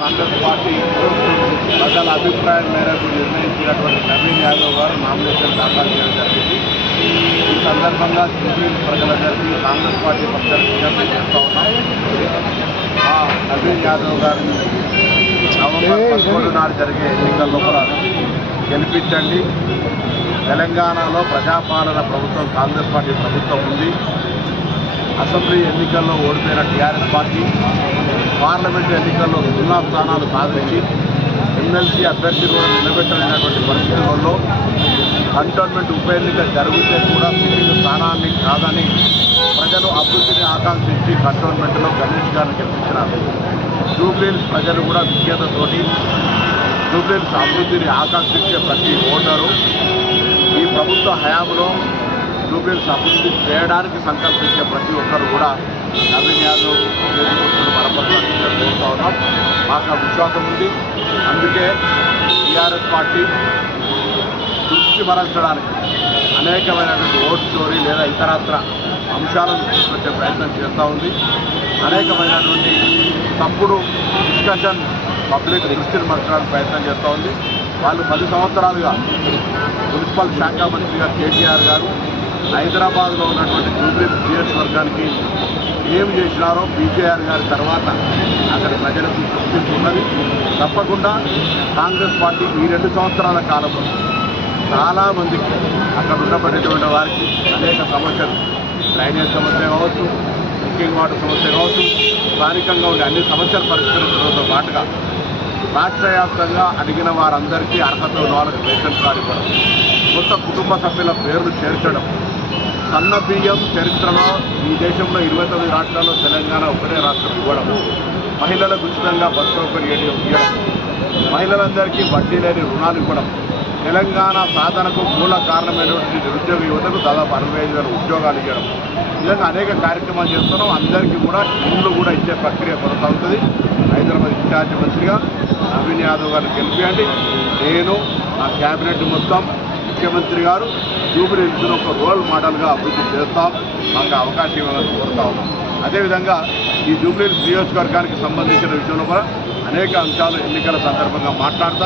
Congress party ప్రజల అభిప్రాయం మేరకు నిర్ణయించినటువంటి నవీన్ యాదవ్ గారు నామినేషన్ దాఖలు చేయడం జరిగింది. ఈ సందర్భంగా జూబ్లీ ప్రజలందరికీ కాంగ్రెస్ పార్టీ పక్షాన్ని విజ్ఞప్తి చేస్తూ ఉన్నాం. నవీన్ యాదవ్ గారిని నవంబర్ 11 నాడు జరిగే ఎన్నికల్లో కూడా గెలిపించండి. తెలంగాణలో ప్రజాపాలన ప్రభుత్వం కాంగ్రెస్ పార్టీ ప్రభుత్వం ఉంది. అసెంబ్లీ ఎన్నికల్లో ఓడిపోయిన టీఆర్ఎస్ పార్టీ పార్లమెంటు ఎన్నికల్లో 0 స్థానాలు సాధించి ఎమ్మెల్సీ అభ్యర్థి కూడా నిలబెట్టలేనటువంటి పరిస్థితుల్లో కంటోన్మెంట్ ఉప ఎన్నిక జరిగితే కూడా సిట్టింగ్ స్థానాన్ని కాదని ప్రజలు అభివృద్ధిని ఆకాంక్షించి కంటోన్మెంట్లో గణేష్ గారిని గెలిపించినారు. జూబ్లీహిల్స్ ప్రజలు కూడా విజ్ఞతతోటి జూబ్లీహిల్స్ అభివృద్ధిని ఆకాంక్షించే ప్రతి ఓటరు ఈ ప్రభుత్వ హయాంలో జూబ్లీహిల్స్ అభివృద్ధి చేయడానికి సంకల్పించే ప్రతి ఒక్కరు కూడా నవీన్ యాదవ్ చేసుకుంటున్న బలపరచాలని కోరుతా ఉన్నాం. మాకు విశ్వాసం ఉంది. అందుకే టీఆర్ఎస్ పార్టీ దృష్టి మరల్చడానికి అనేకమైనటువంటి ఓట్ స్టోరీ లేదా ఇతరత్ర అంశాలను తీసుకొచ్చే ప్రయత్నం చేస్తూ ఉంది. అనేకమైనటువంటి తప్పుడు డిస్కషన్ పబ్లిక్ దృష్టిని మరల్చడానికి ప్రయత్నం చేస్తూ ఉంది. వాళ్ళు 10 సంవత్సరాలుగా మున్సిపల్ శాఖ మంత్రిగా కేటీఆర్ గారు హైదరాబాద్లో ఉన్నటువంటి జూబ్లీహిల్స్ నియోజకవర్గానికి ఏం చేసినారో బీజేఆర్ గారి తర్వాత అక్కడ ప్రజలకు గుర్తింపున్నది. తప్పకుండా కాంగ్రెస్ పార్టీ ఈ 2 సంవత్సరాల కాలంలో చాలామందికి అక్కడ ఉండబడేటువంటి వారికి అనేక సమస్యలు, డ్రైనేజ్ సమస్య కావచ్చు, డ్రింకింగ్ వాటర్ సమస్య కావచ్చు, స్థానికంగా ఉండే అన్ని సమస్యలు పరిష్కరించడంతో పాటుగా రాష్ట్ర వ్యాప్తంగా అడిగిన వారందరికీ అర్హత ఉన్న వాళ్ళకి రేషన్ కార్డు ఇవ్వడం, కొత్త కుటుంబ సభ్యుల పేర్లు చేర్చడం, సన్న బియ్యం చరిత్రలో ఈ దేశంలో 29 రాష్ట్రాల్లో తెలంగాణ ఒకటే రాష్ట్రం ఇవ్వడం, మహిళలకు ఉచితంగా బస్ సౌకర్యం ఇవ్వడం, మహిళలందరికీ వడ్డీ లేని రుణాలు ఇవ్వడం, తెలంగాణ సాధనకు మూల కారణమైనటువంటి నిరుద్యోగ యువతకు దాదాపు 65,000 ఉద్యోగాలు ఇవ్వడం, ఈ విధంగా అనేక కార్యక్రమాలు చేస్తున్నాం. అందరికీ కూడా ఇండ్లు కూడా ఇచ్చే ప్రక్రియ కొనసాగుతుంది. హైదరాబాద్ ఇన్ఛార్జి మంత్రిగా నవీన్ యాదవ్ గారిని గెలిపియండి. నేను నా క్యాబినెట్ మొత్తం ముఖ్యమంత్రి గారు జూబ్లీహిల్స్ను ఒక రోల్ మోడల్గా అభివృద్ధి చేస్తాం. మాకు అవకాశం ఇవ్వాలని కోరుతా ఉన్నాం. అదేవిధంగా ఈ జూబ్లీహిల్స్ నియోజకవర్గానికి సంబంధించిన విషయంలో కూడా అనేక అంశాలు ఎన్నికల సందర్భంగా మాట్లాడతాం.